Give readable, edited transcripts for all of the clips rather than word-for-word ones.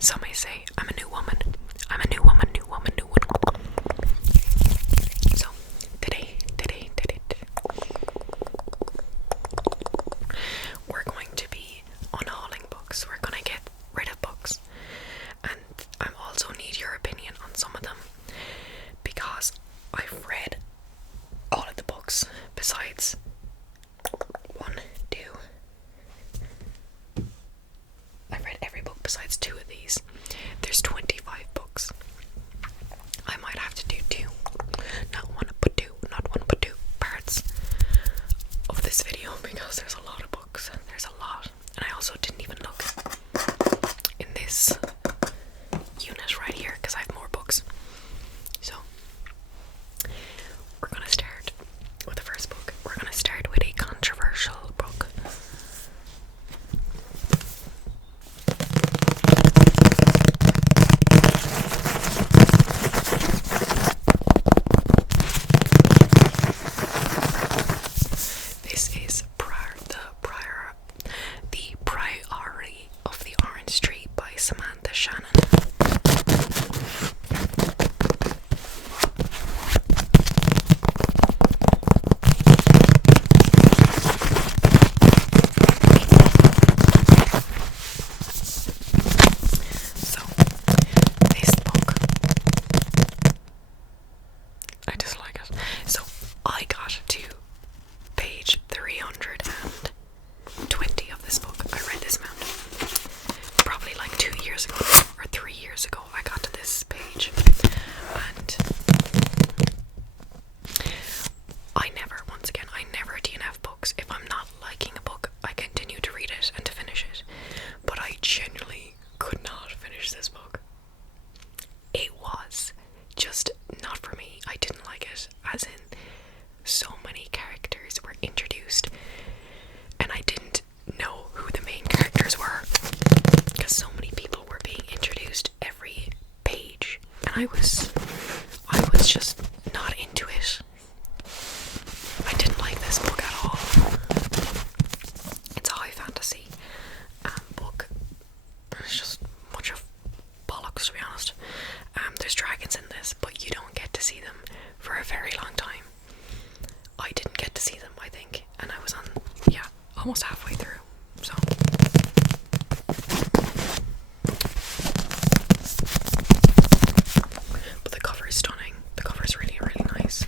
Some may say I'm a new woman. I'm a new woman, new woman, new woman. So, today, we're going to be unhauling books. We're gonna get rid of books. And I also need your opinion on some of them, because I've read all of the books besides one, two. I've read every book besides two of these. There's 25 books. I might have to do two. Not one but two, not one but two parts of this video, because there's a lot of books. There's a lot. And I also didn't even look in this unit right here because I have more books. So we're gonna start with the first book. We're gonna start with a controversial book. This is The Priory of the Orange Tree by Samantha Shannon. So, this book, I just like it. So, I got to page 320 of this book. I read this amount probably like 2 years ago or 3 years ago. I got to this page, and I never DNF books. If I'm not liking a book, I continue to read it and to finish it. But I genuinely could not finish this book. It was just not for me. I didn't like it, as in so many characters were introduced and I didn't know who the main characters were, because so many people were being introduced every page, and I was just not into it. I didn't like this book at all. It's a high fantasy book. It's just a bunch of bollocks, to be honest. There's dragons in this, but you don't get to see them for a very long time. I didn't get to see them, I think, and I was on, almost halfway through, so. But the cover is stunning. The cover is really, really nice.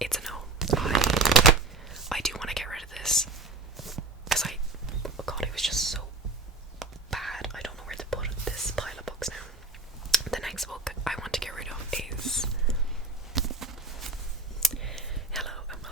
It's a no. I do want to get rid of this, because oh god, it was just so bad. I don't know where to put this pile of books now. The next book I want to get rid of is Hello and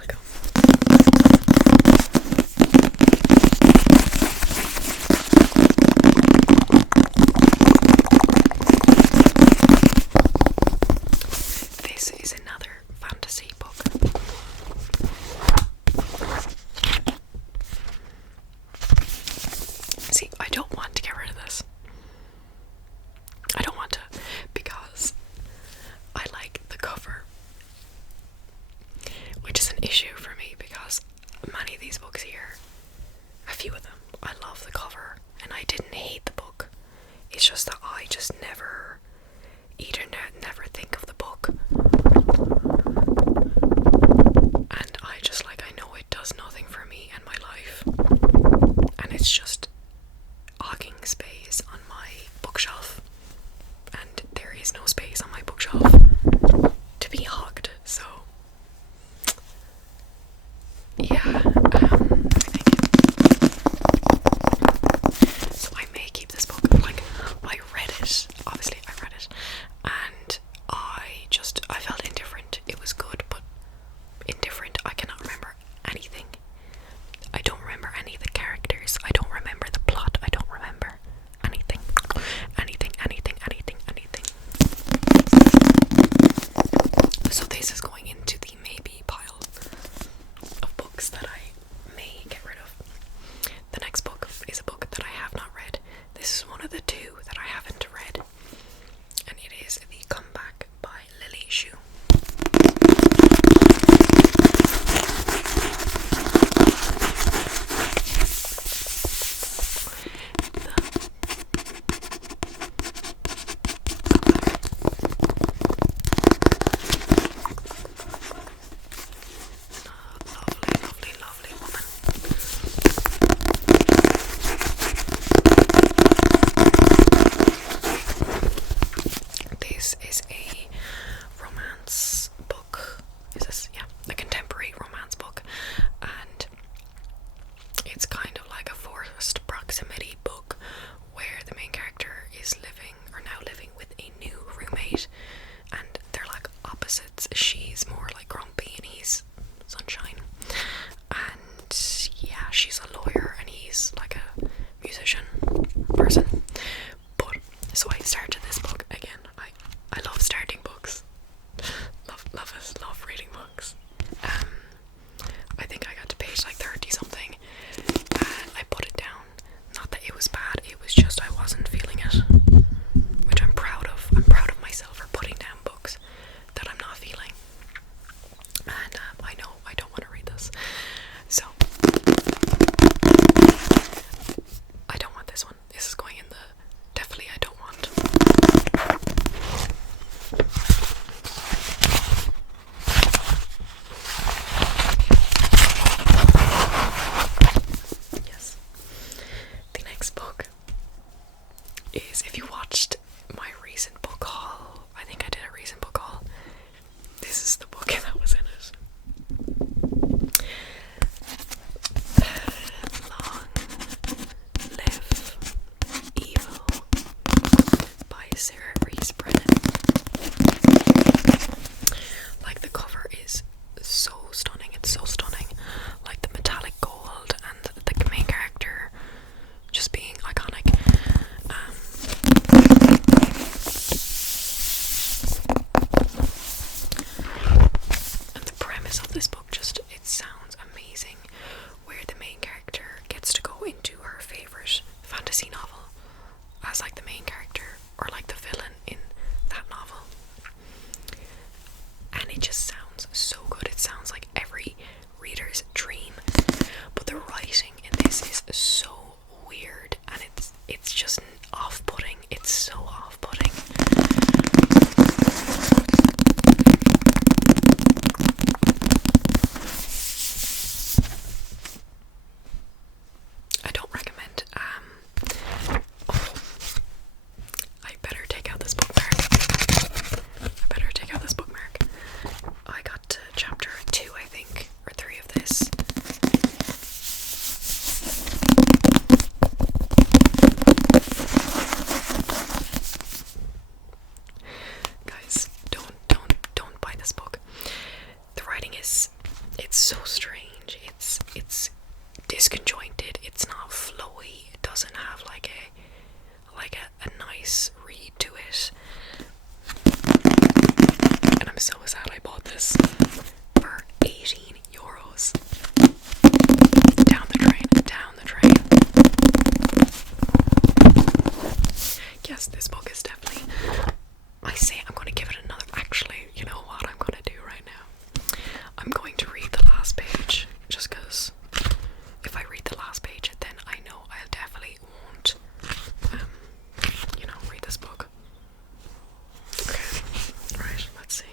is, if you watched my recent book haul, I think I did a recent book haul, this is the book that was in it. Long Live Evil by Sarah Reese Brennan. Like, the cover is so stunning, it's so stunning. Like the metallic gold and the main character just being iconic. And the premise of this book, just, it sounds amazing, where the main character gets to go into her favourite fantasy novel as like the main character, or like the villain in that novel. And it just sounds so good. It sounds like every reader's dream. But the writing in this is so weird, and it's just off-putting. It's so off-putting. I don't recommend. Oh, I better take out this bookmark. I got to chapter 2, I think, or 3 of this. Guys, don't buy this book. The writing is, it's so strange. It's disconjointed. It's not flowy. It doesn't have like a nice read to it. And I'm so sad I bought this for €18. Down the drain. Yes, this book is definitely, I say I'm going to give it another, actually, you know what I'm going to do right now? I'm going to read the last page, just because if I read the last page, then I know I definitely won't, read this book. Okay, right, let's see.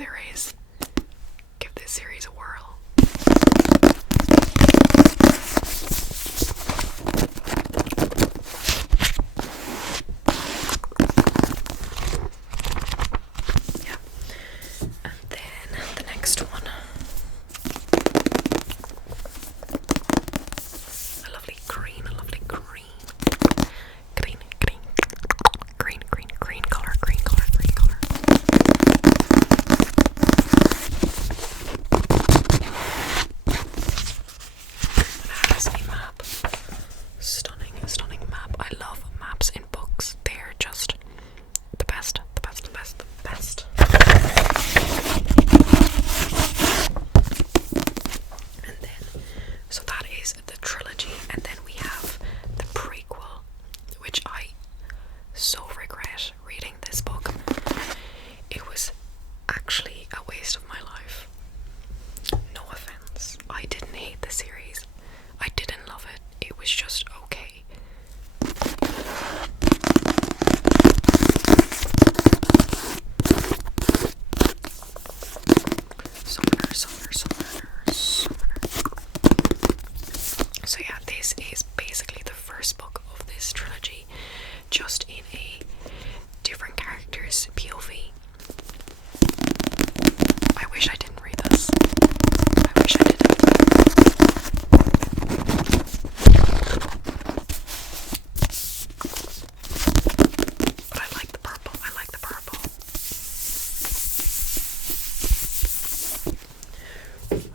there is. Give this series a whirl. Yeah. And then the next one. A lovely green color, It has a map. Stunning map. I love maps in books. They're just the best. And then, so that is the trilogy, and then we have the prequel, which I so regret reading this book. It was actually a waste of my life. No offense. I didn't hate the series. I didn't love it. It was just okay. Summoner. So yeah, this is basically the first book of this trilogy, just in a different character's POV. I wish I didn't read this. I wish I didn't. But I like the purple.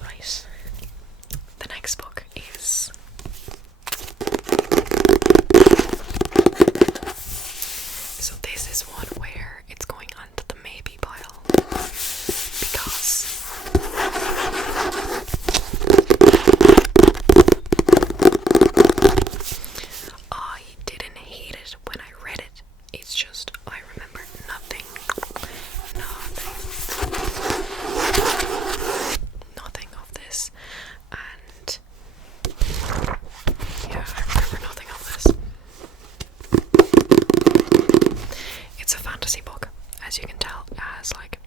Right. The next book is so this is one where it's going onto the maybe pile, because I didn't hate it when I read it. It's just I remember nothing of this, and yeah, I remember nothing of this. It's a fantasy book, as you can tell. It has like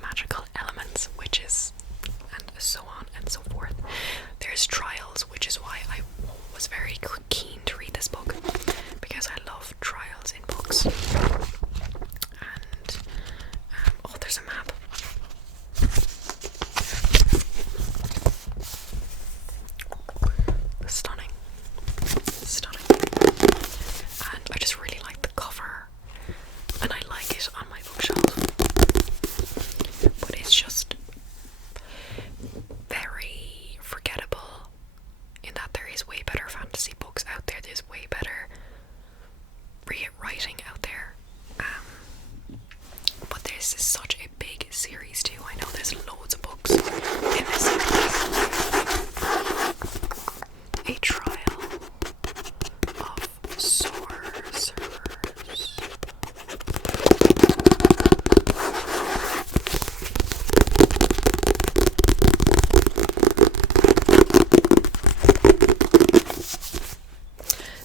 magical elements, witches, and so on and so forth. There's trials, which is why I was very keen to read this book, because I love trials in books. And oh, there's a map. Stunning. And I just really like the cover, and I like it on my bookshelf. But it's just very forgettable in that there is way better fantasy books out there. There's way better writing out there. But this is such a big series too. I know there's loads of books in this series. A trial of sorcerers.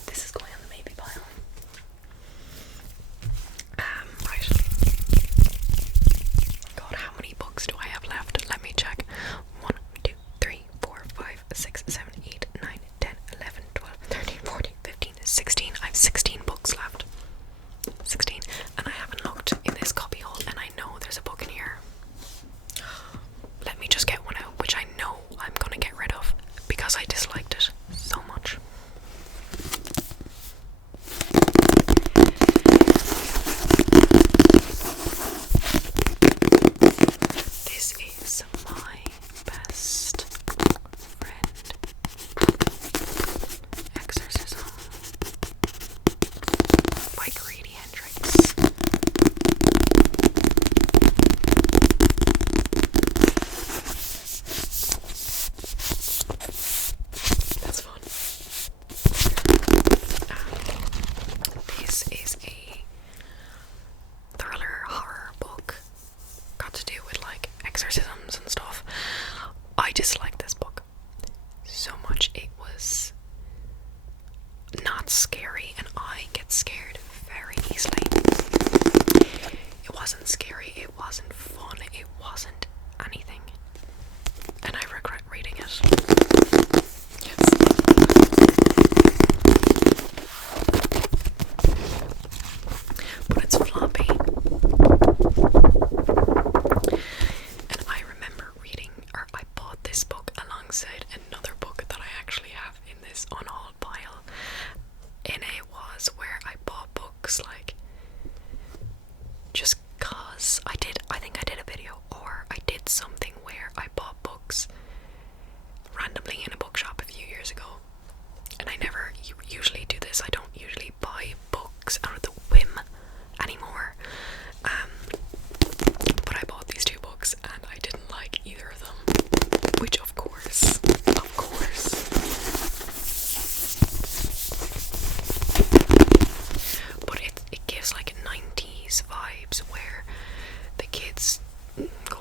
This is going on the maybe pile. Right. God, how many books do I have left? Let me check. 1, 2, 3, 4, 5, 6, 7, 8, 9, 10, 11, 12, 13, 14, 15, 16. I have 16 books left. 16. And I haven't looked in this copy hole, and I know there's a book in here. Let me just get one out, which I know I'm gonna get rid of, because I disliked it so much. This is My Best Friend, Exorcism, by Grady Hendrix. That's fun. This is a thriller horror book, got to do with like exorcisms and stuff. I disliked this book so much. It was not scary, and I get scared very easily. It wasn't scary, it wasn't fun, it wasn't anything. And I regret reading it. Yes. But it's floppy. And I remember reading, or I bought this book alongside another book that I actually have in this UNHAUL pile. And it was where I bought books like just cause I think I did a video, or I did something where I bought books randomly in a bookshop a few years ago. And I never usually do this. I don't usually buy books out of the whim anymore. But I bought these two books and I didn't like either of them. Which of course. But it gives like 90s vibes where the kids go